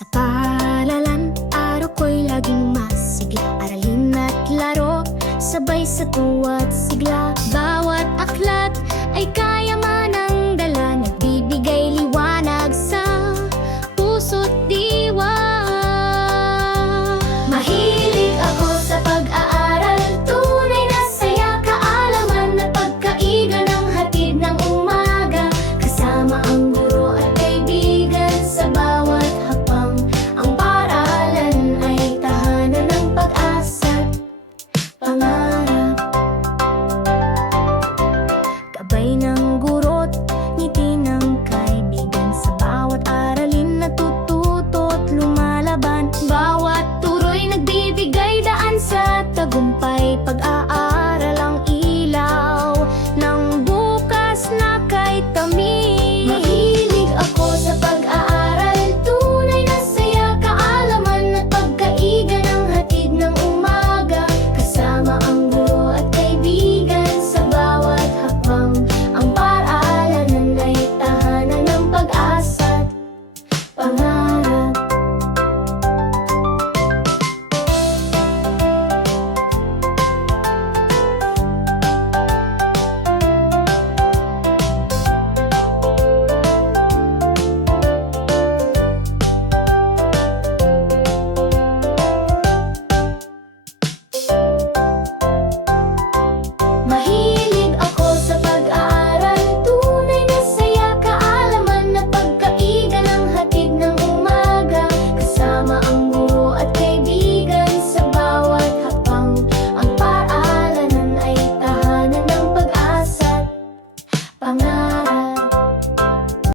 Sa paaralan, araw ko'y laging masigla. Aralin at laro, sabay sa tuwa't sigla. Bawat aklat ay kayamanang dala, nagbibigay liwanag sa puso't diwa. Mahilig ako sa pag-aaral, tunay na saya, kaalaman at pagkaiga ng hatid ng umaga. Kasama ang guro at kaibigan sa bawat hakbang, ang paaralan ay tahanan ng pag-asa't pangarap. Gabay ng guro't ngiti ng kaibigan, sa bawat aralin natututo't lumalaban. Bawat turo'y nagbibigay daan sa tagumpay, pag-aaral